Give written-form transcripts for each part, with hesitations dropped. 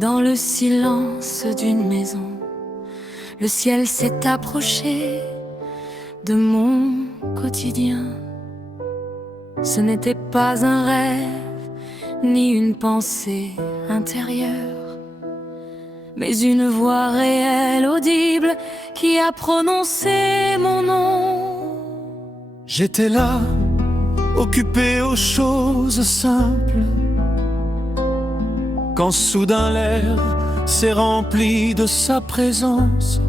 Dans le silence d'une maison, le ciel s'est approché de mon quotidien. Ce n'était pas un rêve, ni une pensée intérieure, mais une voix réelle, audible, qui a prononcé mon nom. J'étais là, occupé aux choses simples, quand soudain l'air s'est rempli de sa présence.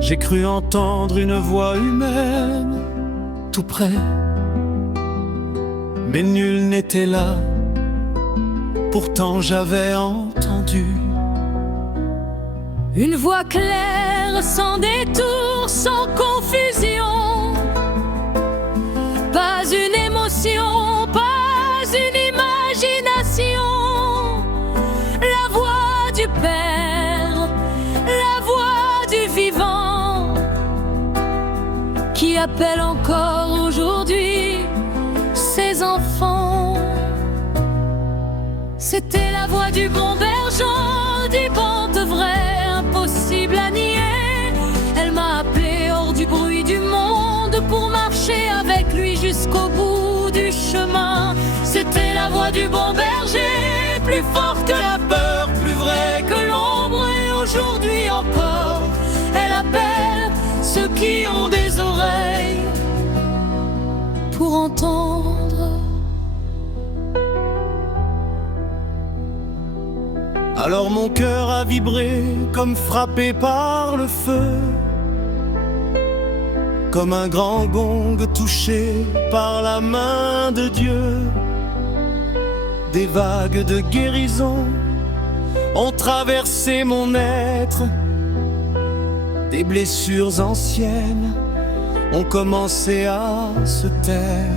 J'ai cru entendre une voix humaine tout près, mais nul n'était là. Pourtant j'avais entendu une voix claire, sans détour, sans confusion. Pas une émotion, pas une imagination. La voix du Père, la voix du vivant, qui appelle encore aujourd'hui ses enfants. C'était la voix du bon berger, du bon de vrai, impossible à nier. Elle m'a appelé hors du bruit du monde pour marcher avec lui jusqu'au bout du chemin. C'était la voix du bon berger, plus forte que la peur, plus vraie que l'ombre. Et aujourd'hui encore, elle appelle ceux qui ont des oreilles pour entendre. Alors mon cœur a vibré comme frappé par le feu, comme un grand gong touché par la main de Dieu. Des vagues de guérison ont traversé mon être, des blessures anciennes ont commencé à se taire.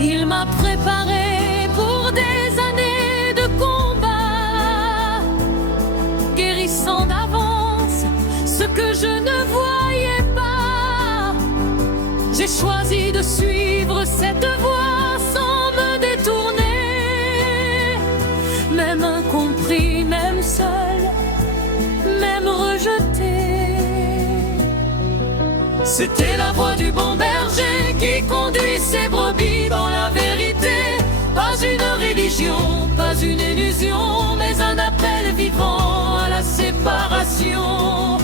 Il m'a préparé pour des années de combat, guérissant d'avance ce que je ne voyais pas. J'ai choisi de suivre cette voie sans me détourner, même incompris, même seul, même rejeté. C'était la voix du bon berger qui conduit ses brebis dans la vérité. Pas une religion, pas une illusion, mais un appel vivant à la séparation.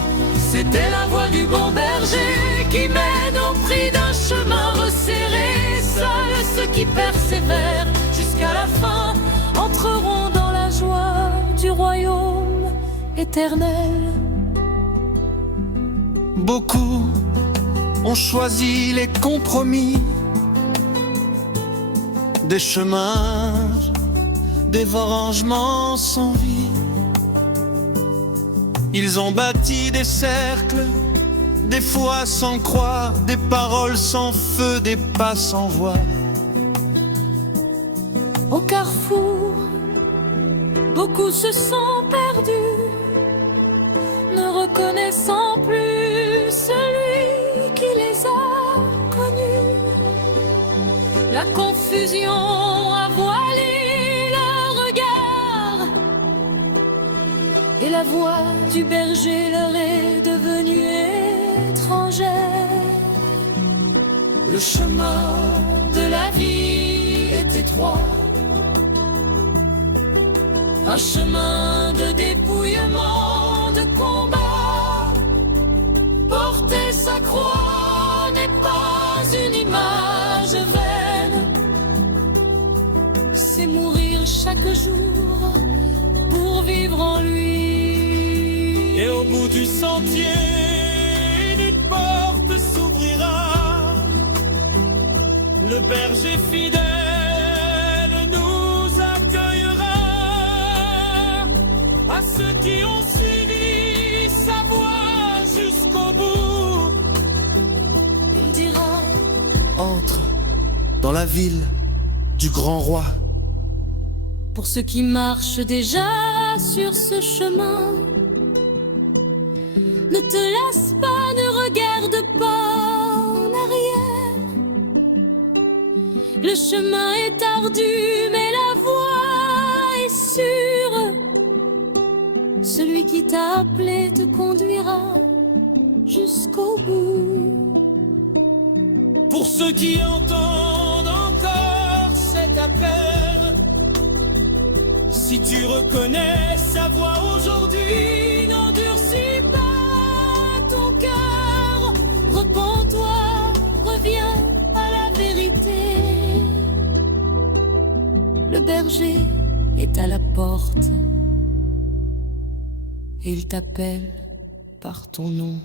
C'était la voix du bon berger qui mène au prix d'un chemin resserré. Seuls ceux qui persévèrent jusqu'à la fin entreront dans la joie du royaume éternel. Beaucoup ont choisi les compromis, des chemins, des vengements sans vie. Ils ont bâti des cercles, des fois sans croix, des paroles sans feu, des pas sans voix. Au carrefour, beaucoup se sont perdus, ne reconnaissant plus celui qui les a connus. La confusion a voilé leur regard, et la voix du berger leur est devenue étrangère. Le chemin de la vie est étroit, un chemin de dépouillement, de combat. Porter sa croix n'est pas une image vaine, c'est mourir chaque jour pour vivre en lui. Et au bout du sentier, une porte s'ouvrira. Le berger fidèle nous accueillera. À ceux qui ont suivi sa voie jusqu'au bout, Il dira: entre dans la ville du grand roi. pour ceux qui marchent déjà sur ce chemin, ne te laisse pas, ne regarde pas en arrière. Le chemin est ardu, mais la voie est sûre. t'a appelé te conduira jusqu'au bout. Pour ceux qui entendent encore cet appel, si tu reconnais sa voix aujourd'hui, n'endurcis pas ton cœur. Repens-toi, reviens à la vérité. Le berger est à la porte. Il t'appelle par ton nom.